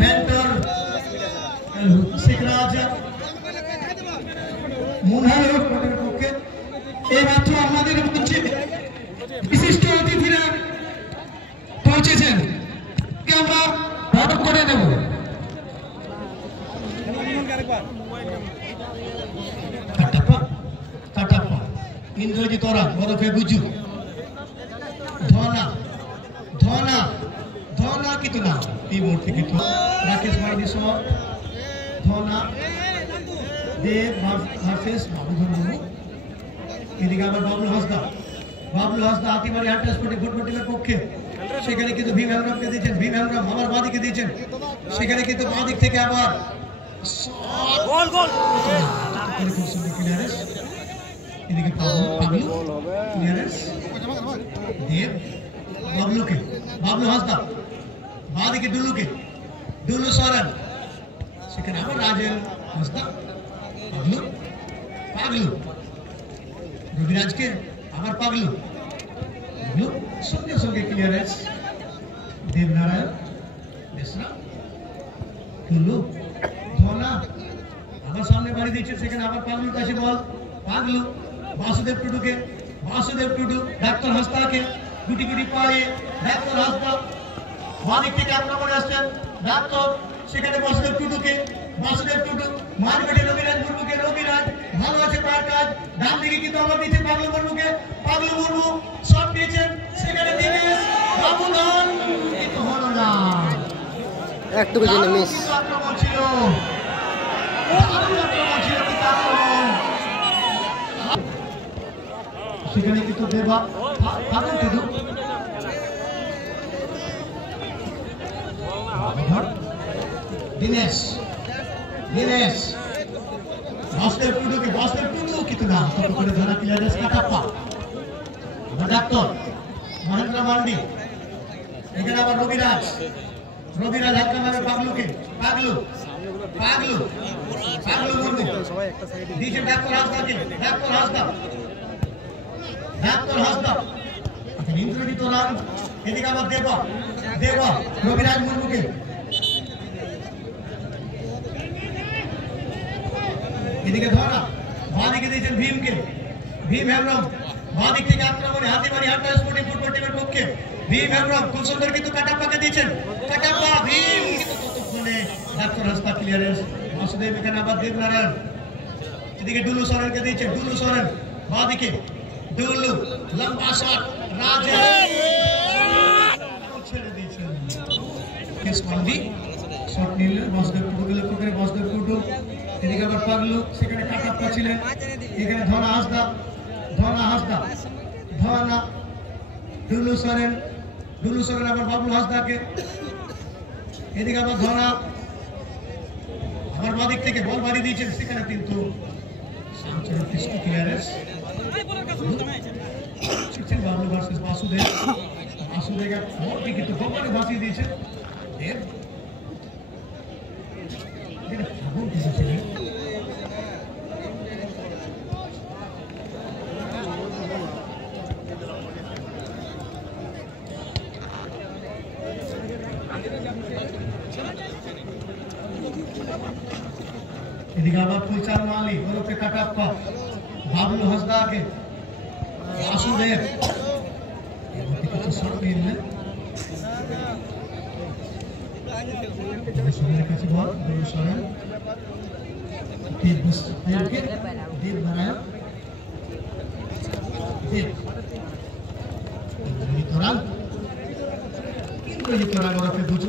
Mentor শিখরাজ মুনহার পক্ষে এই মাত্র আমাদের মধ্যে বিশিষ্ট অতিথিরা পৌঁছেছেন আমরা বরণ করে নেব। ইন্দ্রজিৎ ওরা ওরফে গুজু ধনা ধনা ধনা कितना कीबोर्ड থেকে তো রাকেশ মাইনি সহ ধনা দেব ভার্সেস বাবু ধনু এদিকে আবার বাবলু হাসদা আতিবাড়ি আটটা স্পোর্টিং ফুটবল টিমের পক্ষে সেখানে কিন্তু ভীম হেমব্রমকে দিয়েছেন ভীম হেমব্রম আবার বাঁদিকে দিয়েছেন সেখানে কিন্তু বাঁদিক থেকে আবার গোল গোল এদিকে পাগলু ক্লিয়ারেন্স দেব বাবলু হাসদা বাঁদিকে ডুলু সরেন সেখানে আবার রাজেন হাসদা পাগলু রবিরাজকে আবার পাগলু সঙ্গে সঙ্গে ক্লিয়ারেন্স দেবনারায়ণ বেসরা টুলু ধনা আবার সামনে বাড়ি দিয়েছে সেখানে আবার পাগলুর কাছে বল পাগলু বাসুদেব টুডু ডাক্তার হাসদাকে গুটি গুটি পায়ে ডাক্তার হাসদা বাদিক থেকে আক্রমণে আসছেন ডাক্তার সেখানে বাসুদেব টুডু মারবেটে রবিরাজ মুর্মুকে রবিরাজ ভালো আছে পার কাজ ডান দিকে কিন্তু আবার দিয়েছে পাগলু মুর্মু শট দিয়েছেন সেখানে দিনেশ বাবুধন কিন্তু হলো না একটু জন্য মিস আক্রমণ ছিল সেখানে কিন্তু দেবা পাগল টুডু दिनेश बासुदेव टुडू कितना तो করে ধরা ক্লিয়ারেন্স কাটাপ্পা ডাক্তার মহেন্দ্র মান্ডি এখানে আবার রবিরাজ হাতটা মারে পাগলু মুর্মু দিয়েছে ডাক্তার হাসদা ইন্দ্রজিৎ রাম এদিকে আবার দেবা রবিরাজ মুর্মুকে এদিকে ধরা বাঁদিকে দিয়েছেন ভীম হেমব্রম বাঁদিক থেকে আক্রমণে হাতিবাড়ি আটটা স্পোর্টিং ফুটবল টিমের পক্ষে ভীম হেমব্রম খুব সুন্দর কিন্তু কাটাপ্পাকে দিয়েছেন কাটাপ্পা ভীম ততক্ষণে ডাক্তার হাসদা ক্লিয়ারেন্স বাসুদেব এখানে আবার দেবনারায়ণ এদিকে ডুলু সরেনকে দিয়েছেন বাঁদিকে ডুলু লম্বা শট রাজেশ ছেড়ে দিয়েছেন শট নিলেন বাসুদেব টুডুকে লক্ষ্য করে বাসুদেব টুডু এদিকে আবার পাগলু সেখানে কাটাপ্পা ছিলেন এখানে ধনা হাসদা ডুলু সরেন আবার বাবলু হাসদাকে এদিকে আবার ধনা আবার বাদিক থেকে বল বাড়ি দিয়েছেন সেখানে কিন্তু ক্লিয়ারেন্স বাবলু ভার্সেস বাসুদেব কিন্তু গোপনে ভাসিয়ে দিয়েছেন এদিকে আবার ফুলচাঁদ মালি ওরফে কাটাপ্পা বাবলু হাসদাকে বাসুদেব কিছু শট নিলেন কাছে বল সরেন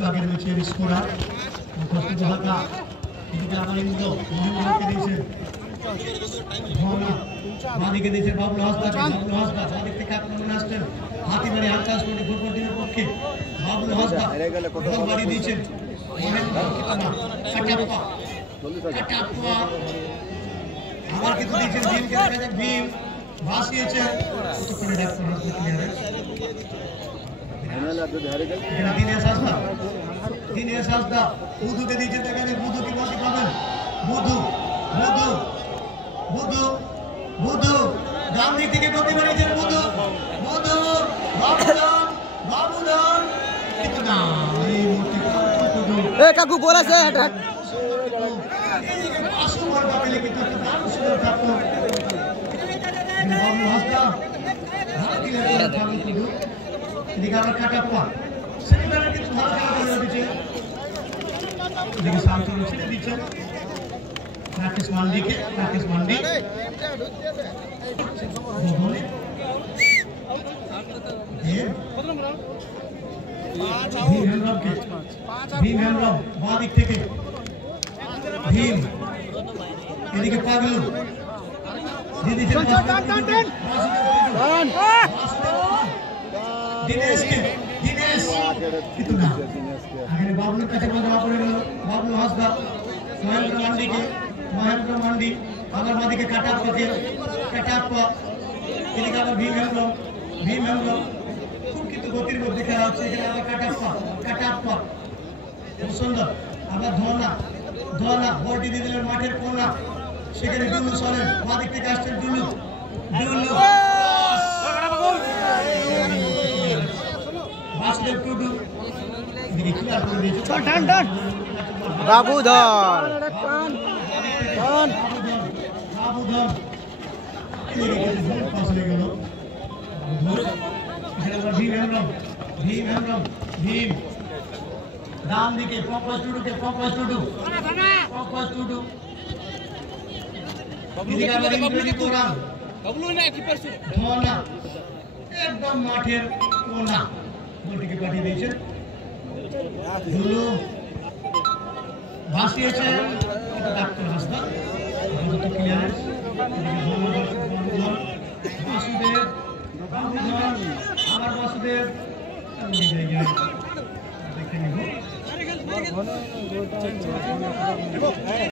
আগের ম্যাচের স্কোরার হালকা এদিকে আবার মহেন্দ্রকে দিয়েছেন বাঁদিকে দিয়েছেন বাবলু হাসদা বাঁদিক থেকে আক্রমণে আসছেন হাতিবাড়ি আটটা স্পোর্টিং ফুটবল টিমের পক্ষে বাবলু হাসদা বাড়ি দিয়েছেন কাটাপ্পা আবার কিন্তু দিয়েছেন ভীম ভাসিয়েছেন দিনেশ হাসদা বুধুকে দিয়েছেন এখানে বুধু কি বলতে পাবেন বুধু ডান দিক থেকে গতি বাড়িয়েছেন বুধু বাবুধন কিন্তু না এই মুহূর্তে কাকু বলেছে राकेश मांडी के राकेश मांडी भीम हेमब्रम के भीम हेमब्रम बाँ दिक থেকে भीम এদিকে পাগলু দিদি दिनेश के दिनेश कितना आगे बाबलू কাছে বদলা পড়ে গেল বাবলু হাসদা महेंद्र मांडी के महेंद्र मांडी अगर मादी के काटाप्पा এদিকে আবার भीम हेमब्रम খুব কিন্তু গতির মধ্যে খেলা হচ্ছে এখানে আবার কাটাপ্পা খুব সুন্দর আবার ধনা বলটি দিয়ে দিলেন মাঠের কোণা সেখানে ডুলু চলেন মাদিক থেকে আসছেন ডুলু বাসুদেব টুডু এদিকে ক্লিয়ার করে দিয়েছে বাবুধর भीम डान दिखे पंकज टुडू धोना एकदम माठेर कोना বলটিকে পাঠিয়ে দিয়েছেন ধুলু ভাসিয়েছেন এটা ডাক্তার হাসদা যত ক্লিয়ারেন্স বাসুদেব আবার বাসুদেব দেখে নিব